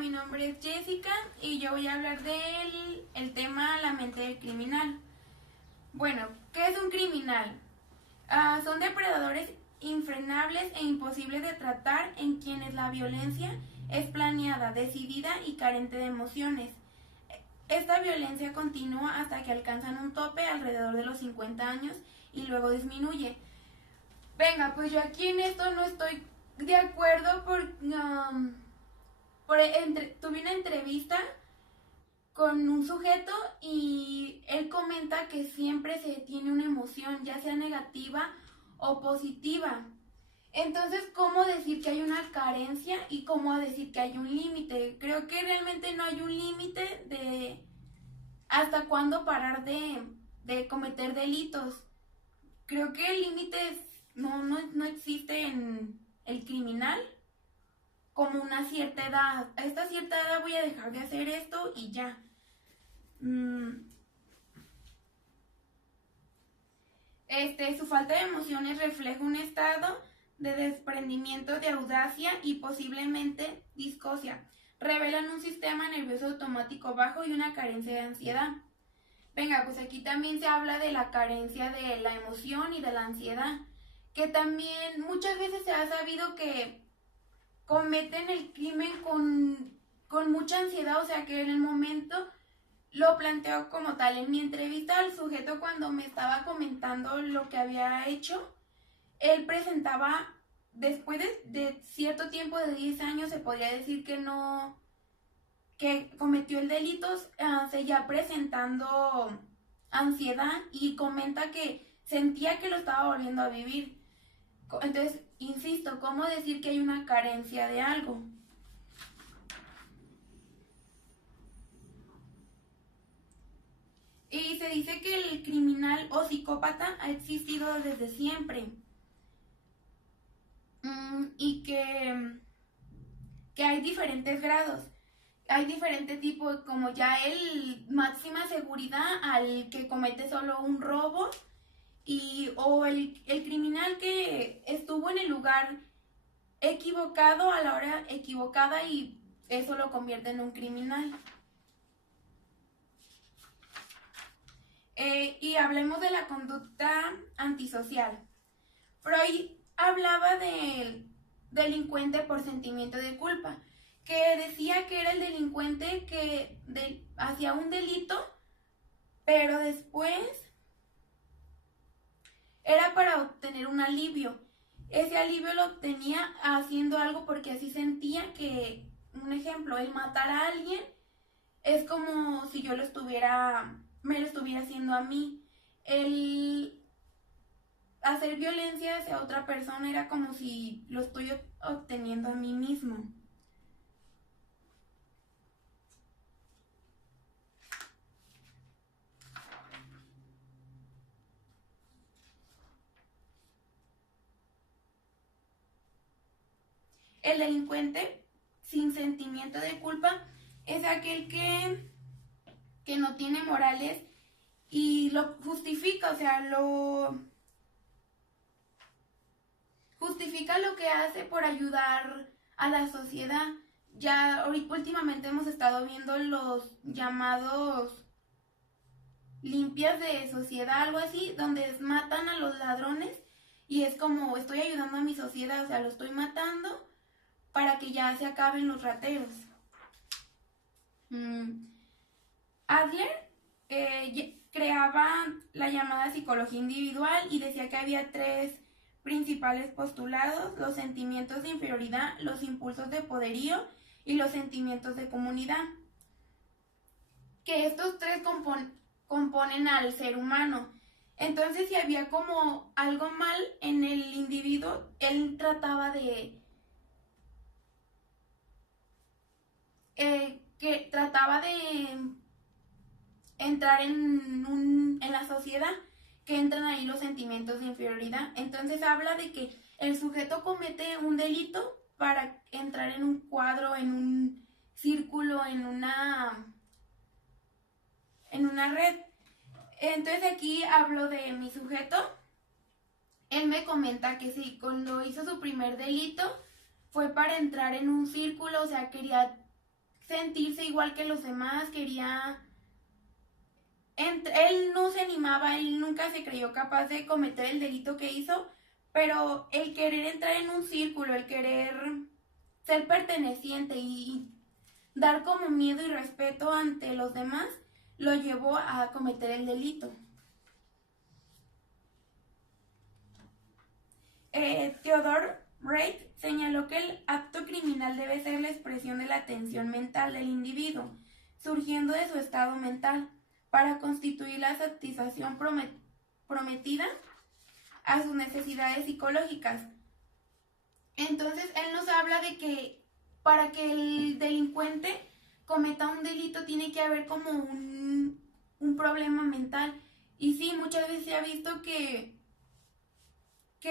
mi nombre es Jessica y yo voy a hablar del el tema la mente del criminal. Bueno, ¿qué es un criminal? Son depredadores infrenables e imposibles de tratar en quienes la violencia es planeada, decidida y carente de emociones. Esta violencia continúa hasta que alcanzan un tope alrededor de los 50 años y luego disminuye. Venga, pues yo aquí en esto no estoy de acuerdo tuve una entrevista con un sujeto y él comenta que siempre se tiene una emoción, ya sea negativa o positiva. Entonces, ¿cómo decir que hay una carencia y cómo decir que hay un límite? Creo que realmente no hay un límite de hasta cuándo parar de cometer delitos. Creo que el límite no existe en el criminal como una cierta edad. A esta cierta edad voy a dejar de hacer esto y ya. Su falta de emociones refleja un estado de desprendimiento, de audacia y posiblemente discosia. Revelan un sistema nervioso automático bajo y una carencia de ansiedad. Venga, pues aquí también se habla de la carencia de la emoción y de la ansiedad, que también muchas veces se ha sabido que cometen el crimen con mucha ansiedad, o sea que en el momento lo planteo como tal. En mi entrevista al sujeto, cuando me estaba comentando lo que había hecho, él presentaba, después de cierto tiempo de 10 años, se podría decir que cometió el delito, seguía presentando ansiedad y comenta que sentía que lo estaba volviendo a vivir. Entonces, insisto, ¿cómo decir que hay una carencia de algo? Y se dice que el criminal o psicópata ha existido desde siempre. Y que hay diferentes grados. Hay diferentes tipos, como ya el máxima seguridad al que comete solo un robo, o el criminal que estuvo en el lugar equivocado a la hora equivocada y eso lo convierte en un criminal. Y hablemos de la conducta antisocial. Freud hablaba del delincuente por sentimiento de culpa, que decía que era el delincuente que hacía un delito, pero después era para obtener un alivio. Ese alivio lo obtenía haciendo algo porque así sentía que, un ejemplo, el matar a alguien es como si me lo estuviera haciendo a mí. El hacer violencia hacia otra persona era como si lo estoy obteniendo a mí mismo. El delincuente sin sentimiento de culpa es aquel que no tiene morales y lo justifica, o sea, justifica lo que hace por ayudar a la sociedad. Ya últimamente hemos estado viendo los llamados limpias de sociedad, algo así, donde matan a los ladrones y es como estoy ayudando a mi sociedad, o sea, lo estoy matando para que ya se acaben los rateros. Adler creaba la llamada psicología individual y decía que había tres principales postulados: los sentimientos de inferioridad, los impulsos de poderío y los sentimientos de comunidad. Que estos tres componen al ser humano. Entonces, si había como algo mal en el individuo, él trataba de entrar en la sociedad, que entran ahí los sentimientos de inferioridad. Entonces habla de que el sujeto comete un delito para entrar en un cuadro, en un círculo, en una red. Entonces aquí hablo de mi sujeto. Él me comenta que sí, cuando hizo su primer delito fue para entrar en un círculo, o sea, quería sentirse igual que los demás, él no se animaba, él nunca se creyó capaz de cometer el delito que hizo, pero el querer entrar en un círculo, el querer ser perteneciente y dar como miedo y respeto ante los demás, lo llevó a cometer el delito. Theodore Reid señaló que el acto criminal debe ser la expresión de la tensión mental del individuo, surgiendo de su estado mental, para constituir la satisfacción prometida a sus necesidades psicológicas. Entonces, él nos habla de que para que el delincuente cometa un delito tiene que haber como un problema mental. Y sí, muchas veces se ha visto que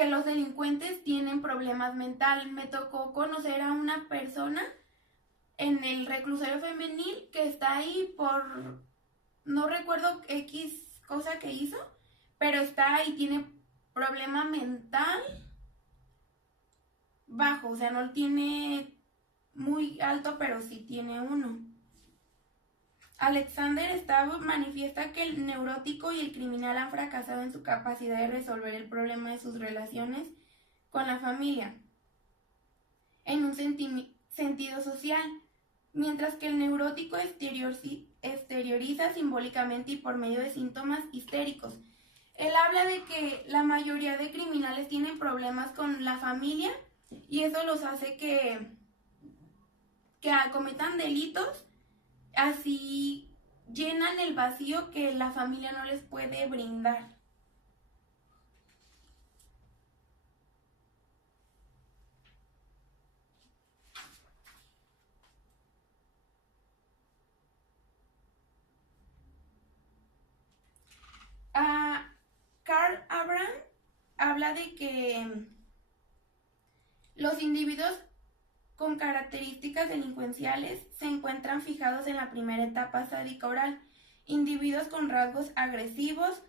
los delincuentes tienen problemas mentales. Me tocó conocer a una persona en el reclusorio femenil que está ahí por, no recuerdo X cosa que hizo, pero está ahí, tiene problema mental bajo, o sea, no tiene muy alto, pero sí tiene uno. Alexander Staub manifiesta que el neurótico y el criminal han fracasado en su capacidad de resolver el problema de sus relaciones con la familia en un sentido social, mientras que el neurótico exterioriza simbólicamente y por medio de síntomas histéricos. Él habla de que la mayoría de criminales tienen problemas con la familia y eso los hace que cometan delitos. Así llenan el vacío que la familia no les puede brindar. Carl Abraham habla de que los individuos con características delincuenciales se encuentran fijados en la primera etapa sádica oral, individuos con rasgos agresivos,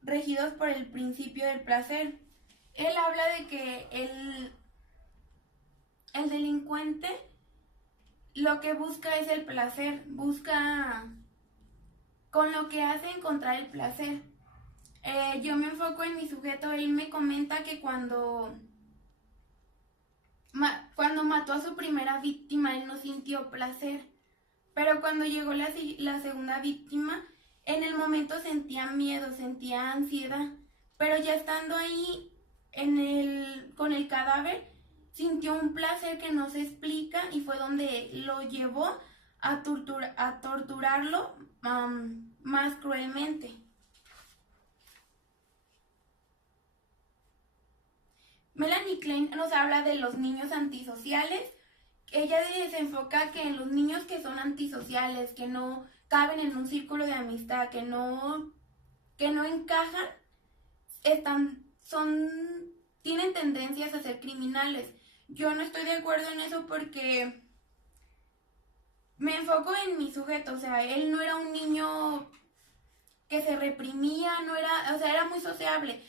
regidos por el principio del placer. Él habla de que el delincuente lo que busca es el placer, busca con lo que hace encontrar el placer. Yo me enfoco en mi sujeto, él me comenta que cuando mató a su primera víctima, él no sintió placer. Pero cuando llegó la segunda víctima, en el momento sentía miedo, sentía ansiedad. Pero ya estando ahí con el cadáver, sintió un placer que no se explica y fue donde lo llevó a torturarlo más cruelmente. Melanie Klein nos habla de los niños antisociales. Ella se enfoca que en los niños que son antisociales, que no caben en un círculo de amistad, que no encajan, tienen tendencias a ser criminales. Yo no estoy de acuerdo en eso porque me enfoco en mi sujeto, o sea, él no era un niño que se reprimía, era muy sociable.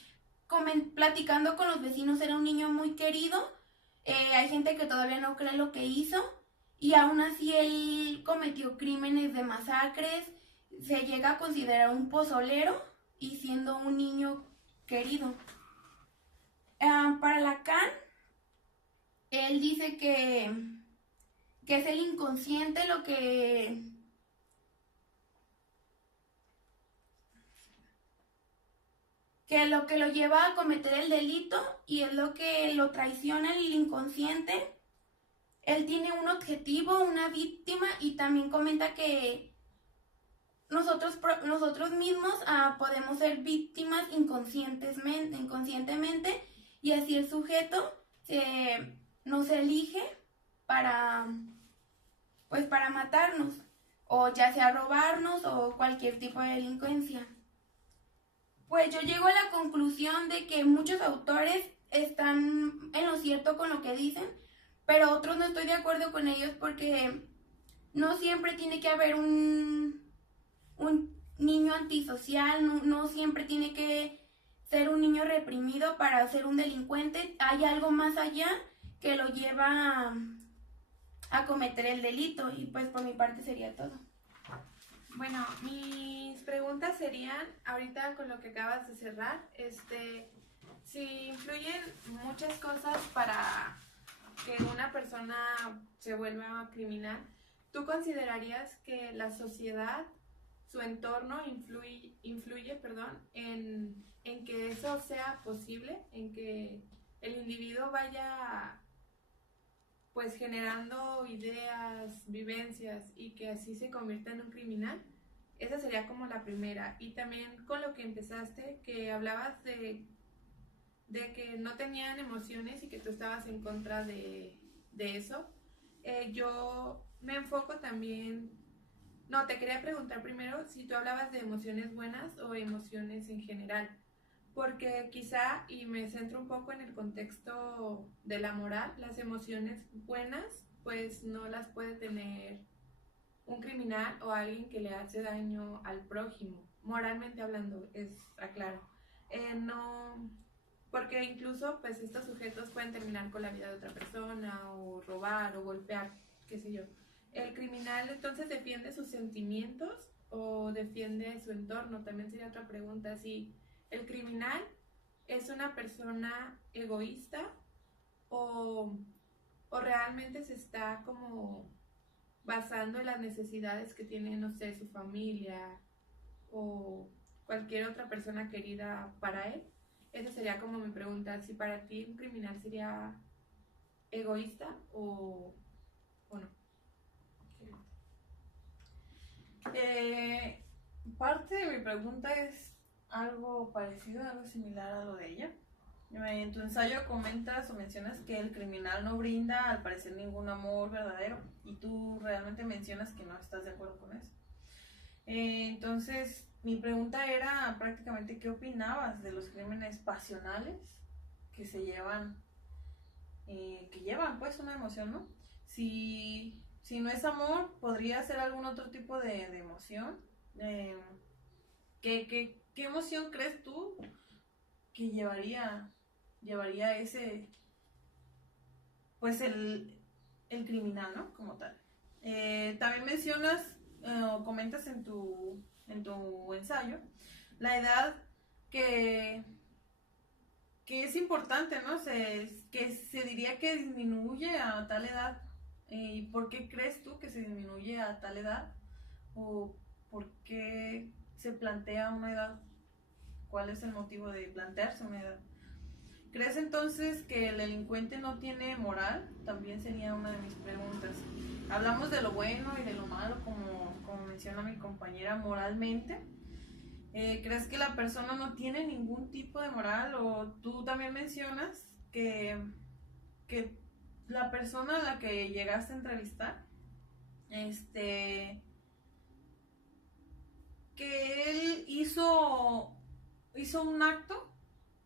Platicando con los vecinos, era un niño muy querido. Hay gente que todavía no cree lo que hizo y aún así él cometió crímenes de masacres, se llega a considerar un pozolero y siendo un niño querido. Para Lacan, él dice que es el inconsciente lo que lo lleva a cometer el delito y es lo que lo traiciona el inconsciente. Él tiene un objetivo, una víctima y también comenta que nosotros mismos podemos ser víctimas inconscientemente y así el sujeto nos elige para matarnos o ya sea robarnos o cualquier tipo de delincuencia. Pues yo llego a la conclusión de que muchos autores están en lo cierto con lo que dicen, pero otros no estoy de acuerdo con ellos porque no siempre tiene que haber un niño antisocial, no siempre tiene que ser un niño reprimido para ser un delincuente. Hay algo más allá que lo lleva a cometer el delito. Y pues por mi parte sería todo. Bueno, mis preguntas serían, ahorita con lo que acabas de cerrar, si influyen muchas cosas para que una persona se vuelva criminal, ¿tú considerarías que la sociedad, su entorno influye, en que eso sea posible, en que el individuo vaya pues generando ideas, vivencias y que así se convierta en un criminal? Esa sería como la primera. Y también con lo que empezaste, que hablabas de que no tenían emociones y que tú estabas en contra de eso. Yo me enfoco también... No, te quería preguntar primero si tú hablabas de emociones buenas o emociones en general, porque quizá, y me centro un poco en el contexto de la moral, las emociones buenas pues no las puede tener un criminal o alguien que le hace daño al prójimo, moralmente hablando, aclaro. No, porque incluso pues estos sujetos pueden terminar con la vida de otra persona o robar o golpear, qué sé yo. ¿El criminal entonces defiende sus sentimientos o defiende su entorno? También sería otra pregunta. Si el criminal es una persona egoísta o realmente se está como basando en las necesidades que tiene, no sé, su familia o cualquier otra persona querida para él. Esa sería como mi pregunta, si para ti un criminal sería egoísta o no. Parte de mi pregunta es algo parecido, algo similar a lo de ella. En tu ensayo comentas o mencionas que el criminal no brinda al parecer ningún amor verdadero y tú realmente mencionas que no estás de acuerdo con eso. Entonces mi pregunta era prácticamente qué opinabas de los crímenes pasionales que se llevan, que llevan pues una emoción, ¿no? Si no es amor, podría ser algún otro tipo de emoción. ¿Qué emoción crees tú que llevaría ese, pues el criminal, ¿no? Como tal. También mencionas o comentas en tu ensayo la edad que es importante, ¿no? Que se diría que disminuye a tal edad. ¿Y por qué crees tú que se disminuye a tal edad? ¿O por qué se plantea una edad? ¿Cuál es el motivo de plantearse una edad? ¿Crees entonces que el delincuente no tiene moral? También sería una de mis preguntas. Hablamos de lo bueno y de lo malo, como menciona mi compañera, moralmente. ¿Crees que la persona no tiene ningún tipo de moral? O tú también mencionas que la persona a la que llegaste a entrevistar, que él hizo un acto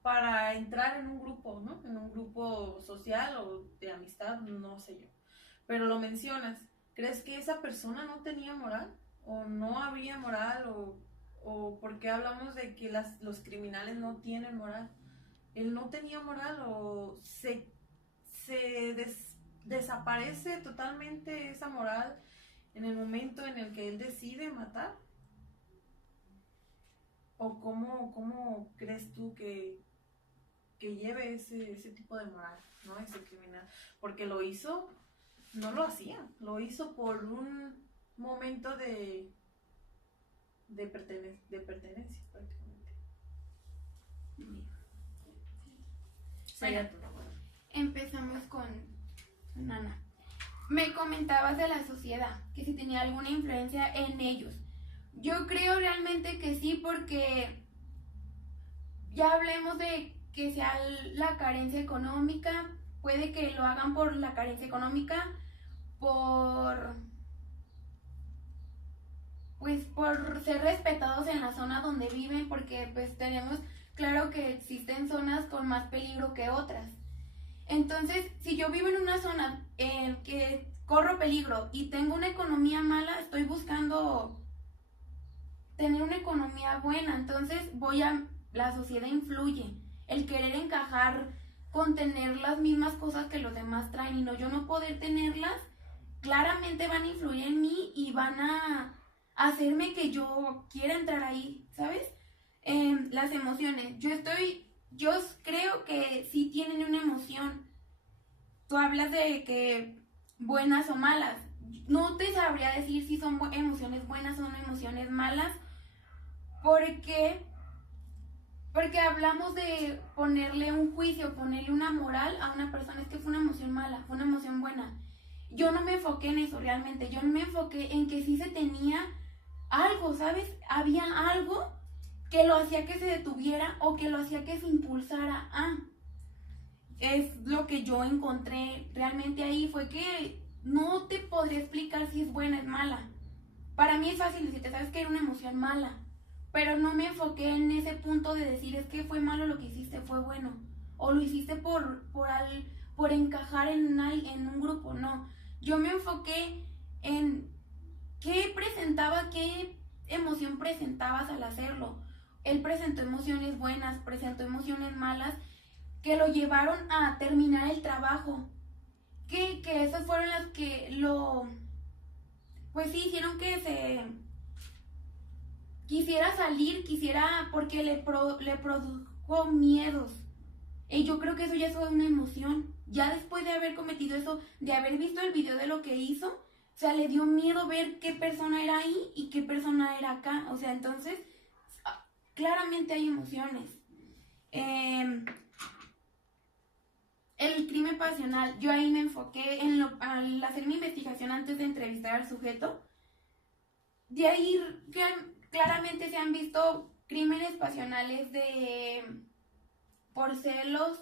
para entrar en un grupo, ¿no? En un grupo social o de amistad, no sé yo. Pero lo mencionas. ¿Crees que esa persona no tenía moral? ¿O no había moral? ¿O por qué hablamos de que los criminales no tienen moral? ¿Él no tenía moral o desaparece totalmente esa moral en el momento en el que él decide matar? ¿O cómo crees tú que lleve ese tipo de moral, ¿no? Ese criminal? Porque lo hizo, no lo hacía, lo hizo por un momento de pertenencia prácticamente. Bueno, empezamos con Nana. Me comentabas de la sociedad, que si tenía alguna influencia en ellos. Yo creo realmente que sí, porque ya hablemos de que sea la carencia económica, puede que lo hagan por la carencia económica, por ser respetados en la zona donde viven, porque pues tenemos claro que existen zonas con más peligro que otras. Entonces, si yo vivo en una zona en que corro peligro y tengo una economía mala, estoy buscando tener una economía buena, entonces la sociedad influye, el querer encajar con tener las mismas cosas que los demás traen y no yo no poder tenerlas, claramente van a influir en mí y van a hacerme que yo quiera entrar ahí, ¿sabes? Las emociones. Yo creo que sí tienen una emoción. Tú hablas de que buenas o malas. No te sabría decir si son emociones buenas o no emociones malas, porque hablamos de ponerle un juicio, ponerle una moral a una persona. Es que fue una emoción mala, fue una emoción buena. Yo no me enfoqué en eso realmente. Yo me enfoqué en que sí se tenía algo, ¿sabes? Había algo que lo hacía que se detuviera o que lo hacía que se impulsara a. Es lo que yo encontré realmente ahí. Fue que no te podría explicar si es buena o es mala. Para mí es fácil decirte, sabes que era una emoción mala, pero no me enfoqué en ese punto de decir, es que fue malo lo que hiciste, fue bueno, o lo hiciste por encajar en un grupo. No, yo me enfoqué en qué emoción presentabas al hacerlo. Él presentó emociones buenas, presentó emociones malas, que lo llevaron a terminar el trabajo, que esas fueron las que pues sí, hicieron que se quisiera salir, porque le produjo miedos. Y yo creo que eso ya es una emoción. Ya después de haber cometido eso, de haber visto el video de lo que hizo, o sea, le dio miedo ver qué persona era ahí y qué persona era acá. O sea, entonces, claramente hay emociones. El crimen pasional, yo ahí me enfoqué al hacer mi investigación antes de entrevistar al sujeto. De ahí claramente se han visto crímenes pasionales por celos,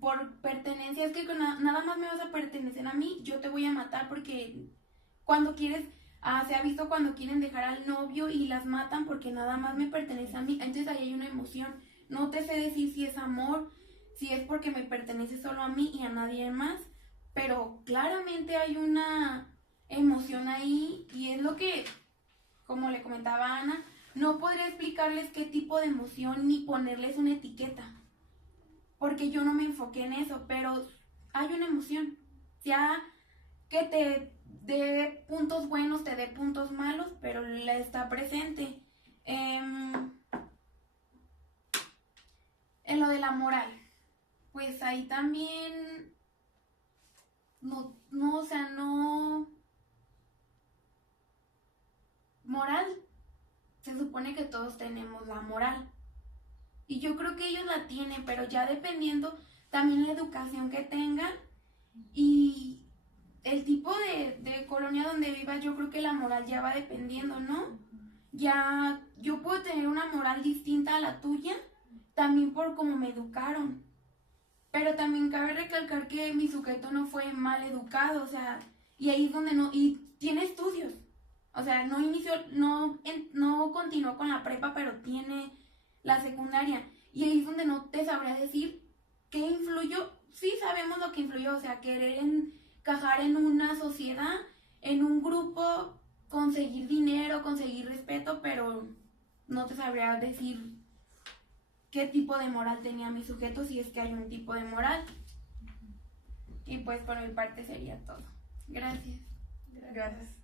por pertenencia. Es que nada más me vas a pertenecer a mí, yo te voy a matar, porque cuando quieres, se ha visto cuando quieren dejar al novio y las matan porque nada más me pertenece a mí. Entonces ahí hay una emoción. No te sé decir si es amor, si es porque me pertenece solo a mí y a nadie más, pero claramente hay una emoción ahí, y es lo que, como le comentaba a Ana, no podría explicarles qué tipo de emoción ni ponerles una etiqueta, porque yo no me enfoqué en eso, pero hay una emoción, ya que te dé puntos buenos, te dé puntos malos, pero la está presente. En lo de la moral, pues ahí también no, moral, se supone que todos tenemos la moral, y yo creo que ellos la tienen, pero ya dependiendo también la educación que tengan y el tipo de colonia donde vivas, yo creo que la moral ya va dependiendo, ¿no? Ya yo puedo tener una moral distinta a la tuya, también por cómo me educaron. Pero también cabe recalcar que mi sujeto no fue mal educado, o sea, y ahí es donde y tiene estudios. O sea, no continuó con la prepa, pero tiene la secundaria. Y ahí es donde no te sabría decir qué influyó. Sí sabemos lo que influyó, o sea, querer encajar en una sociedad, en un grupo, conseguir dinero, conseguir respeto, pero no te sabría decir qué tipo de moral tenía mi sujeto, si es que hay un tipo de moral. Y pues por mi parte sería todo. Gracias. Gracias.